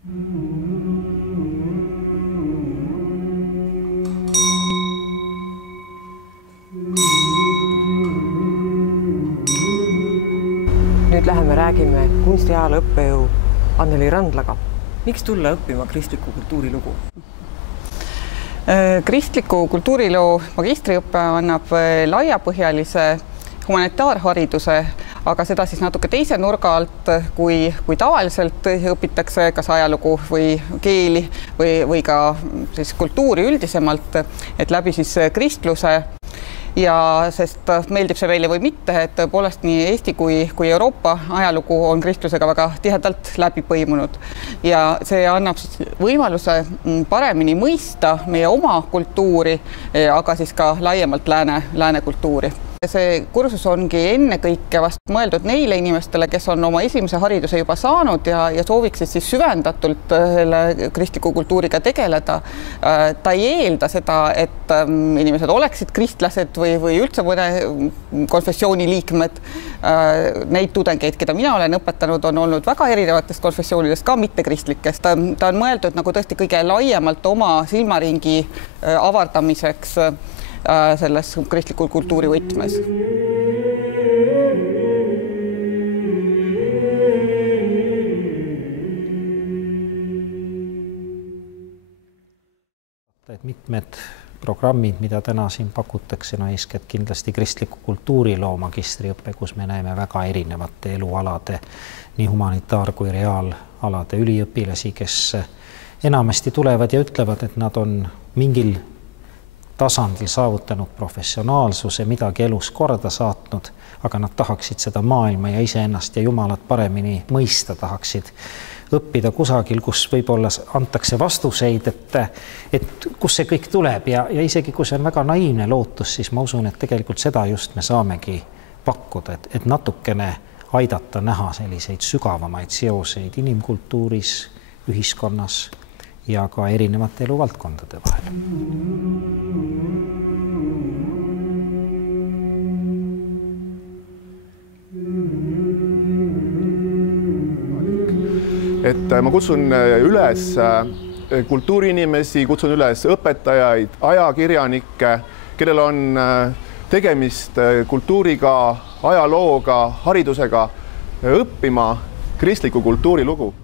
Nüüd läheme räägime kunstiajaloo õppejõu Anneli Randlaga. Miks tulla õppima kristliku kultuurilugu? Kristliku kultuuriloo magistriõppe annab laiapõhjalise humanitaarhariduse, aga seda siis natuke teise nurga alt, kui tavaliselt õpitakse kas ajalugu või keeli või ka siis kultuuri üldisemalt, et läbi siis kristluse. Ja sest meeldib see meile või mitte, et tõepoolest nii Eesti kui Euroopa ajalugu on kristlusega väga tihedalt läbi põimunud. Ja see annab siis võimaluse paremini mõista meie oma kultuuri, aga siis ka laiemalt lääne kultuuri. See kursus ongi ennekõike vast mõeldud neile inimestele, kes on oma esimese hariduse juba saanud ja sooviks siis süvendatult selle kristliku kultuuriga tegeleda. Ta ei eelda seda, et inimesed oleksid kristlased või üldse mõne konfessiooni liikmed. Neid tudengeid, keda mina olen õpetanud, on olnud väga erinevatest konfessioonidest, ka mittekristlikest. Ta on mõeldud nagu tõesti kõige laiemalt oma silmaringi avardamiseks selles kristliku kultuuri võtmes. Mitmed programmid, mida täna siin pakutakse, no eeskätt kindlasti kristliku kultuuriloo magistriõppe, kus me näeme väga erinevate elualade, nii humanitaar- kui reaalalade üliõpilasi, kes enamasti tulevad ja ütlevad, et nad on mingil tasandil saavutanud professionaalsuse, midagi elus korda saatnud, aga nad tahaksid seda maailma ja iseennast ja Jumalat paremini mõista, tahaksid õppida kusagil, kus võib-olla antakse vastuseid, et kus see kõik tuleb ja isegi kui see on väga naiivne lootus, siis ma usun, et tegelikult seda just me saamegi pakkuda, et natukene aidata näha selliseid sügavamaid seoseid inimkultuuris, ühiskonnas ja ka erinevate eluvaldkondade vahel. Et ma kutsun üles kultuuriinimesi, kutsun üles õpetajaid, ajakirjanikke, kellel on tegemist kultuuriga, ajalooga, haridusega, õppima kristliku kultuurilugu.